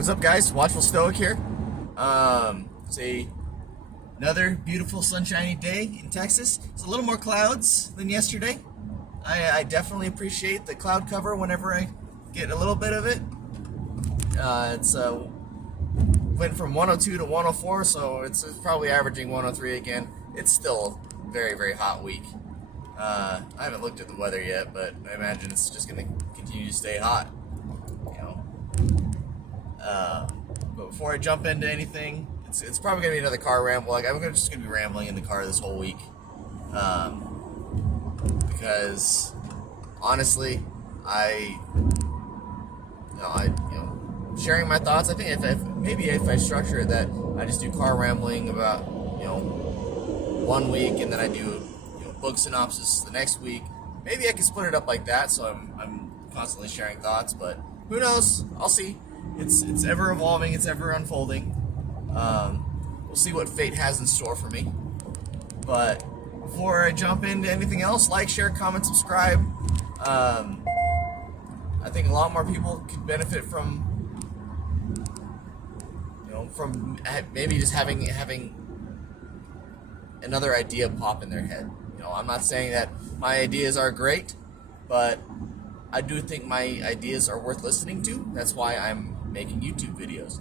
What's up, guys? Watchful Stoic here. It's another beautiful sunshiny day in Texas. It's a little more clouds than yesterday. I definitely appreciate the cloud cover whenever I get a little bit of it. It's went from 102 to 104, so it's probably averaging 103 again. It's still a very, very hot week. I haven't looked at the weather yet, but I imagine it's just going to continue to stay hot. But before I jump into anything, it's probably gonna be another car ramble. Like I'm just gonna be rambling in the car this whole week, because honestly, sharing my thoughts. I think if I structure it that I just do car rambling about 1 week, and then I do book synopsis the next week. Maybe I can split it up like that, so I'm constantly sharing thoughts. But who knows? I'll see. It's ever evolving. It's ever unfolding. We'll see what fate has in store for me. But before I jump into anything else, like, share, comment, subscribe. I think a lot more people could benefit from maybe just having another idea pop in their head. I'm not saying that my ideas are great, but I do think my ideas are worth listening to. That's why I'm making YouTube videos.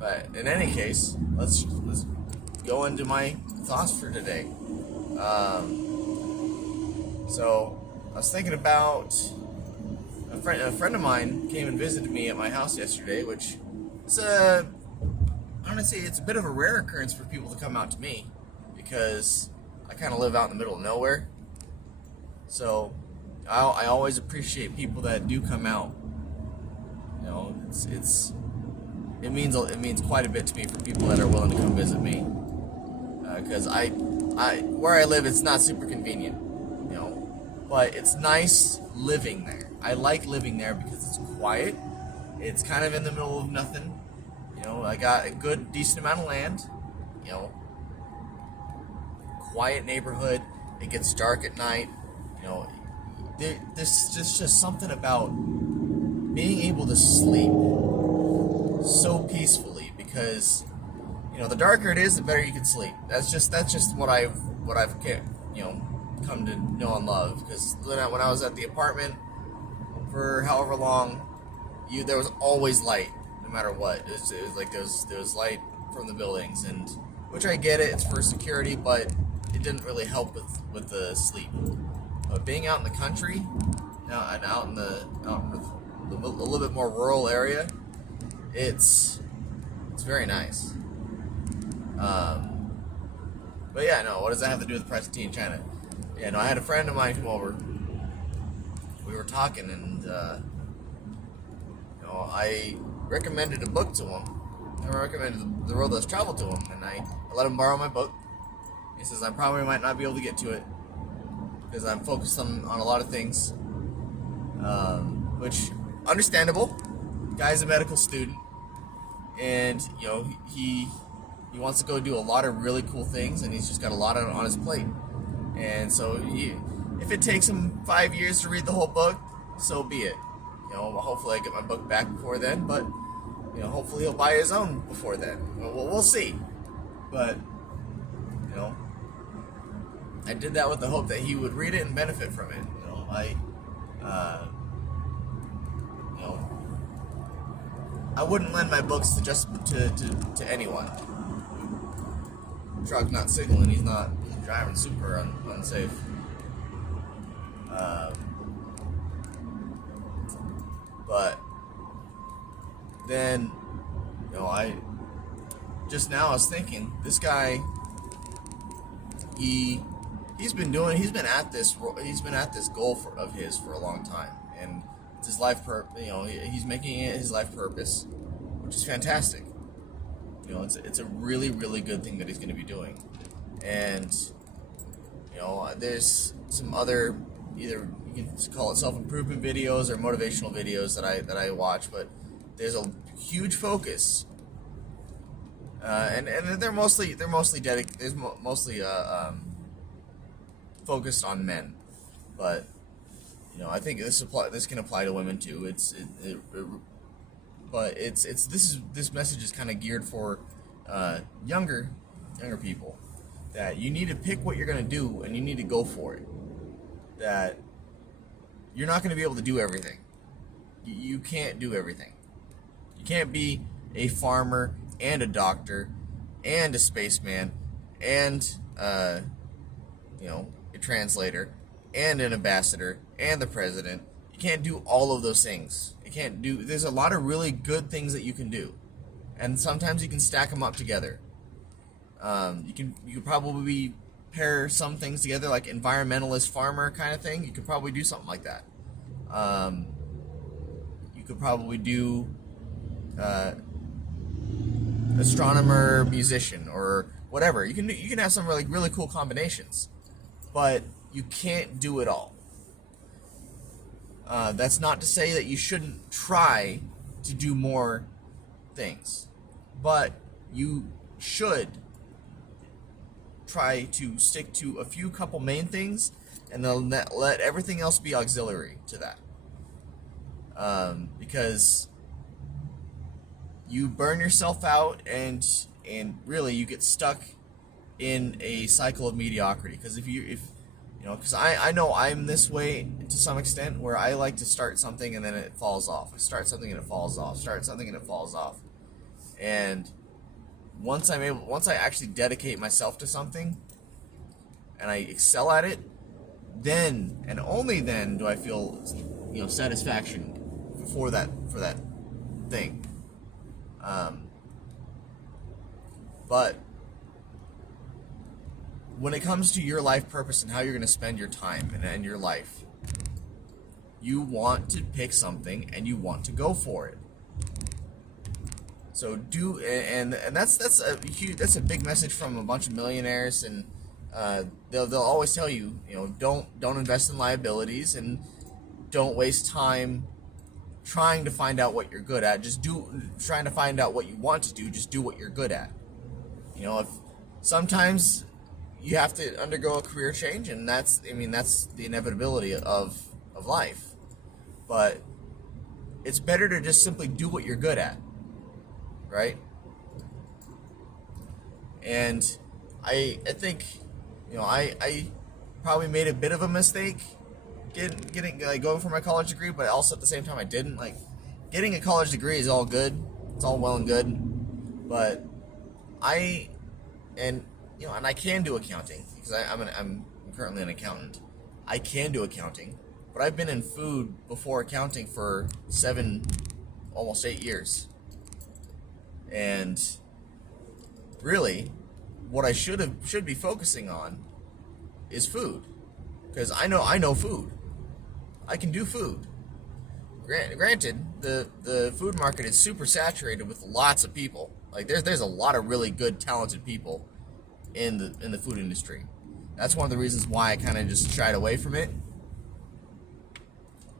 But in any case, let's go into my thoughts for today. So I was thinking about a friend of mine came and visited me at my house yesterday, which is I'm gonna say it's a bit of a rare occurrence for people to come out to me, because I kind of live out in the middle of nowhere. So I always appreciate people that do come out. It means quite a bit to me for people that are willing to come visit me, because where I live, it's not super convenient, but it's nice living there. I like living there because it's quiet. It's kind of in the middle of nothing. I got a good decent amount of land. Quiet neighborhood. It gets dark at night. There's just something about being able to sleep so peacefully, because the darker it is, the better you can sleep. That's just what I've come to know and love. Because when I was at the apartment for however long, there was always light, no matter what. It was like there was light from the buildings, and which I get it, it's for security, but it didn't really help with the sleep. But being out in the country, and out in a little bit more rural area, it's very nice. But yeah, no, what does that have to do with the price of tea in China? Yeah, no, I had a friend of mine come over. We were talking, and I recommended a book to him. I recommended The Road Less Traveled to him, and I let him borrow my book. He says I probably might not be able to get to it because I'm focused on a lot of things, which understandable. Guy's a medical student, and he wants to go do a lot of really cool things, and he's just got a lot on his plate. And so if it takes him 5 years to read the whole book, so be it. Hopefully I get my book back before then, but hopefully he'll buy his own before then. We'll see. But I did that with the hope that he would read it and benefit from it. I wouldn't lend my books to anyone. Truck's not signaling. He's driving super unsafe. But then, I was thinking, this guy, he's been at this goal of his for a long time, and it's his life he's making it his life purpose, which is fantastic. It's a really, really good thing that he's going to be doing. And there's some other, either you can call it self-improvement videos or motivational videos that I watch, but there's a huge focus, and they're mostly focused on men, but I think this can apply to women too. but this message is kind of geared for younger people, that you need to pick what you're gonna do and you need to go for it. That you're not gonna be able to do everything. You can't do everything. You can't be a farmer and a doctor and a spaceman and a translator and an ambassador and the president. You can't do all of those things. There's a lot of really good things that you can do, and sometimes you can stack them up together. You could probably pair some things together, like environmentalist farmer kind of thing. You could probably do something like that. You could probably do astronomer, musician, or whatever. You can have some really cool combinations, but you can't do it all. That's not to say that you shouldn't try to do more things, but you should try to stick to a couple main things, and then let everything else be auxiliary to that. Because you burn yourself out, and really you get stuck in a cycle of mediocrity. Because because I know I'm this way to some extent, where I like to start something and then it falls off. I start something and it falls off. Start something and it falls off. And once I actually dedicate myself to something and I excel at it, then and only then do I feel satisfaction for that thing. But when it comes to your life purpose and how you're going to spend your time and your life, you want to pick something and you want to go for it. So that's a big message from a bunch of millionaires, and they'll always tell you, don't invest in liabilities, and don't waste time trying to find out what you're good at. Trying to find out what you want to do. Just do what you're good at. If sometimes you have to undergo a career change, and that's the inevitability of life. But it's better to just simply do what you're good at, right? And I think I probably made a bit of a mistake getting going for my college degree, but also at the same time I didn't. Getting a college degree is all good. It's all well and good, but I can do accounting, because I'm currently an accountant. I can do accounting, but I've been in food before accounting for 7, almost 8 years. And really, what I should be focusing on is food, because I know food. I can do food. Granted, the food market is super saturated with lots of people. There's a lot of really good, talented people in the food industry. That's one of the reasons why I kind of just shied away from it,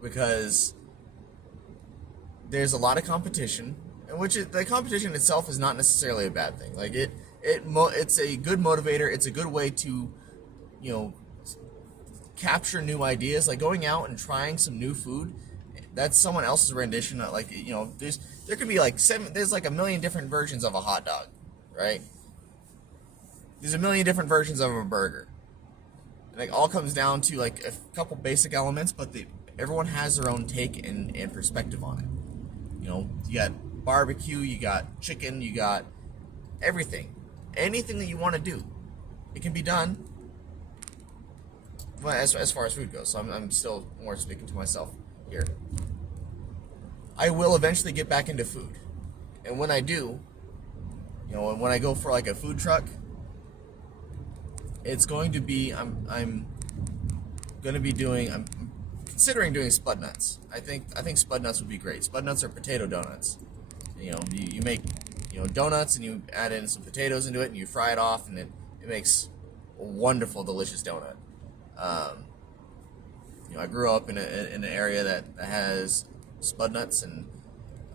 because there's a lot of competition, and the competition itself is not necessarily a bad thing. It's a good motivator. It's a good way to capture new ideas. Going out and trying some new food, that's someone else's rendition of, there could be there's a million different versions of a hot dog, right? There's a million different versions of a burger. And it all comes down to a couple basic elements, but everyone has their own take and perspective on it. You got barbecue, you got chicken, you got everything. Anything that you want to do, it can be done. Well, as far as food goes, so I'm still more speaking to myself here. I will eventually get back into food, and when I do, when I go for a food truck, it's going to be I'm considering doing spud nuts. I think spud nuts would be great. Spud nuts are potato donuts. You make donuts, and you add in some potatoes into it, and you fry it off, and it makes a wonderful, delicious donut. I grew up in an area that has spud nuts, and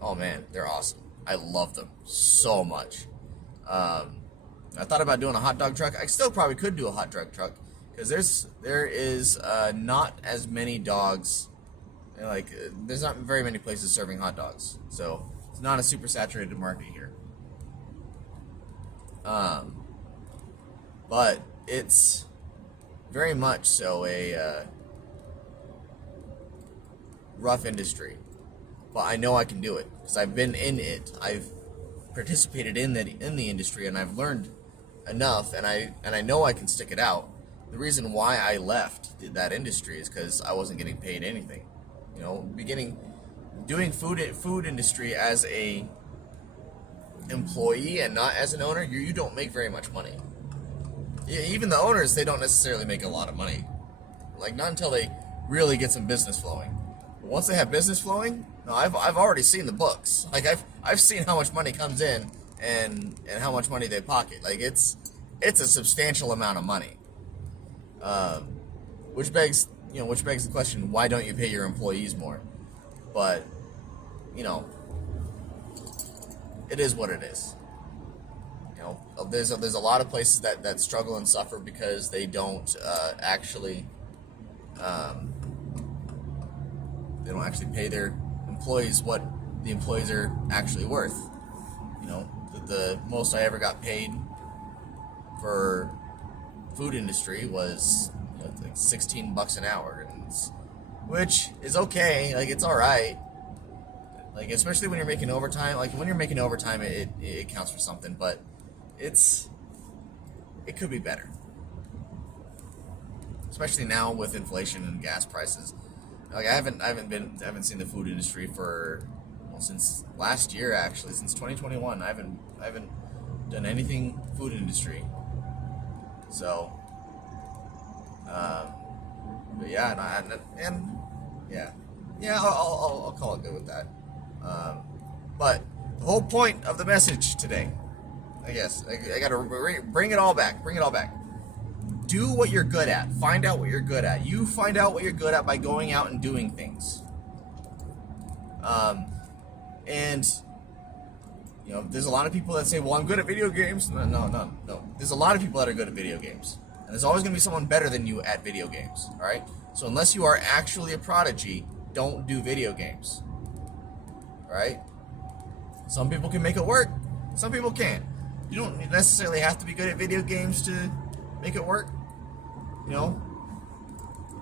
oh man, they're awesome. I love them so much. I thought about doing a hot dog truck. I still probably could do a hot dog truck, because there is not as many dogs. There's not very many places serving hot dogs, so It's not a super saturated market here. But it's very much so a rough industry. But I know I can do it because I've been in it. I've participated in the industry, and I've learned enough, and I know I can stick it out. The reason why I left that industry is because I wasn't getting paid anything. You know, doing food industry as a employee and not as an owner, you don't make very much money. Even the owners, they don't necessarily make a lot of money. Like, not until they really get some business flowing. But once they have business flowing, no, I've already seen the books. Like, I've seen how much money comes in and how much money they pocket. Like, it's a substantial amount of money. Which begs the question, why don't you pay your employees more? But, you know, it is what it is. You know, there's a lot of places that struggle and suffer because they don't actually pay their employees what the employees are actually worth. You know, the most I ever got paid for food industry was, you know, like $16 an hour, which is okay. Like, it's all right. Like, especially when you're making overtime. Like, when you're making overtime, it counts for something. But it could be better, especially now with inflation and gas prices. Like, I haven't seen the food industry for, well, since last year, actually, since 2021. I haven't done anything food industry. So, but yeah, I'll call it good with that. But the whole point of the message today, I guess, I gotta bring it all back. Do what you're good at. Find out what you're good at. You find out what you're good at by going out and doing things. And, you know, there's a lot of people that say, well, I'm good at video games. No. There's a lot of people that are good at video games. And there's always going to be someone better than you at video games. All right? So unless you are actually a prodigy, don't do video games. All right? Some people can make it work. Some people can't. You don't necessarily have to be good at video games to make it work. You know,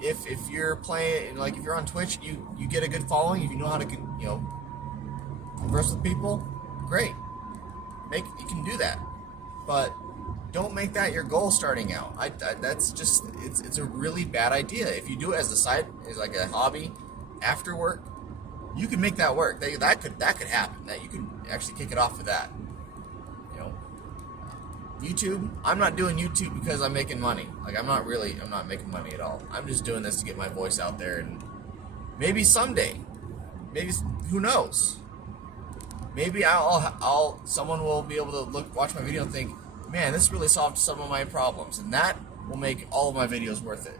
if you're playing, like, if you're on Twitch, you get a good following. If you know how to, you know, converse with people, great. You can do that, but don't make that your goal starting out. That's just it's a really bad idea. If you do it as like a hobby after work, you can make that work. That could happen. That you can actually kick it off with that. You know, YouTube. I'm not doing YouTube because I'm making money. Like, I'm not making money at all. I'm just doing this to get my voice out there, and maybe someday, who knows? Maybe someone will be able to watch my video and think, man, this really solved some of my problems, and that will make all of my videos worth it.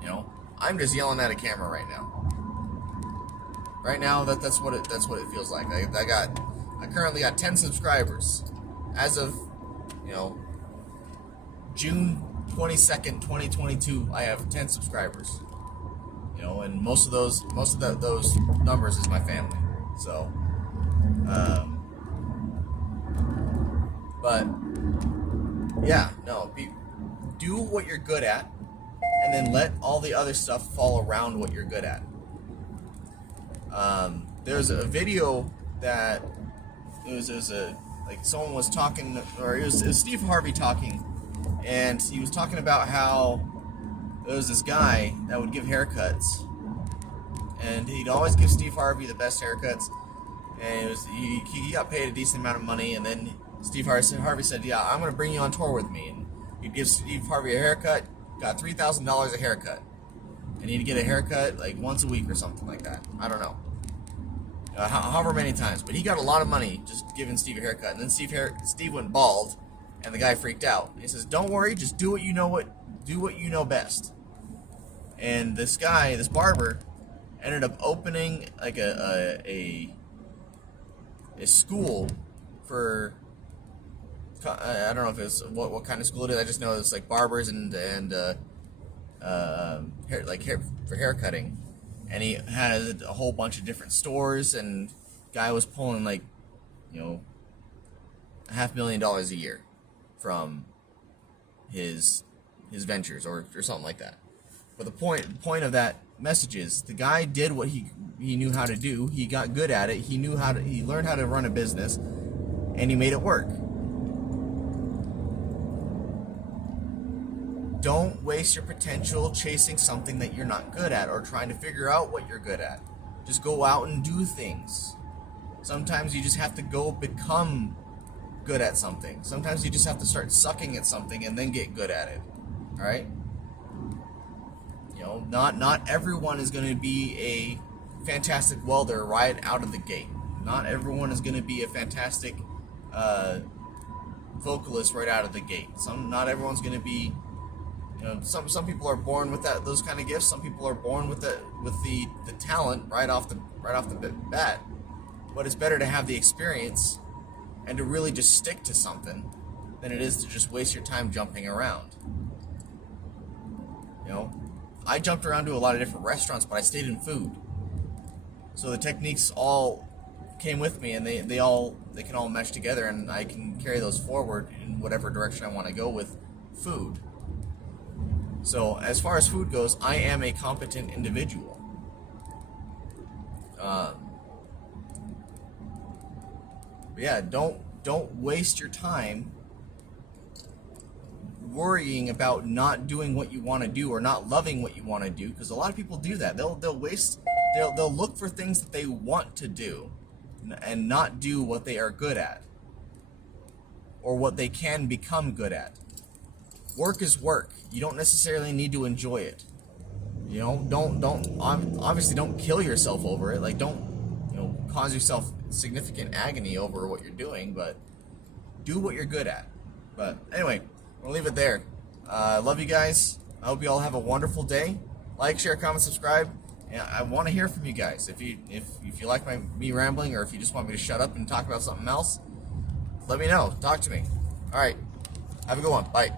You know, I'm just yelling at a camera right now. Right now, that's what it feels like. I currently got 10 subscribers as of, you know, June 22nd, 2022. I have 10 subscribers. You know, and most of those numbers is my family. So, but yeah, no, do what you're good at, and then let all the other stuff fall around what you're good at. There's a video that someone was talking, or it was Steve Harvey talking, and he was talking about how there was this guy that would give haircuts, and he'd always give Steve Harvey the best haircuts, and he got paid a decent amount of money, and then Steve Harvey said, yeah, I'm going to bring you on tour with me, and he'd give Steve Harvey a haircut, got $3,000 a haircut, and he'd get a haircut like once a week or something like that. I don't know. However many times, but he got a lot of money just giving Steve a haircut, and then Steve went bald, and the guy freaked out. He says, don't worry, just do what you know best. And this barber, ended up opening like a school for, I don't know if it's what kind of school it is. I just know it's like barbers and hair for hair cutting, and he had a whole bunch of different stores, and guy was pulling like, $500,000 a year from his ventures or something like that. But the point of that message is the guy did what he knew how to do. He got good at it. He learned how to run a business, and he made it work. Don't waste your potential chasing something that you're not good at or trying to figure out what you're good at. Just go out and do things. Sometimes you just have to go become good at something. Sometimes you just have to start sucking at something and then get good at it. All right? Not everyone is going to be a fantastic welder right out of the gate. Not everyone is going to be a fantastic vocalist right out of the gate. Not everyone's going to be. Some people are born with those kind of gifts. Some people are born with the talent right off the bat. But it's better to have the experience and to really just stick to something than it is to just waste your time jumping around. I jumped around to a lot of different restaurants, but I stayed in food. So the techniques all came with me, and they can all mesh together, and I can carry those forward in whatever direction I want to go with food. So as far as food goes, I am a competent individual. But yeah, don't waste your time worrying about not doing what you want to do or not loving what you want to do, because a lot of people do that. They'll look for things that they want to do and not do what they are good at or what they can become good at. Work is work. You don't necessarily need to enjoy it. Obviously don't kill yourself over it. Like, don't cause yourself significant agony over what you're doing, but do what you're good at. But anyway, I'm gonna leave it there. Love you guys. I hope you all have a wonderful day. Like, share, comment, subscribe. And I want to hear from you guys. If you like me rambling, or if you just want me to shut up and talk about something else, let me know. Talk to me. All right. Have a good one. Bye.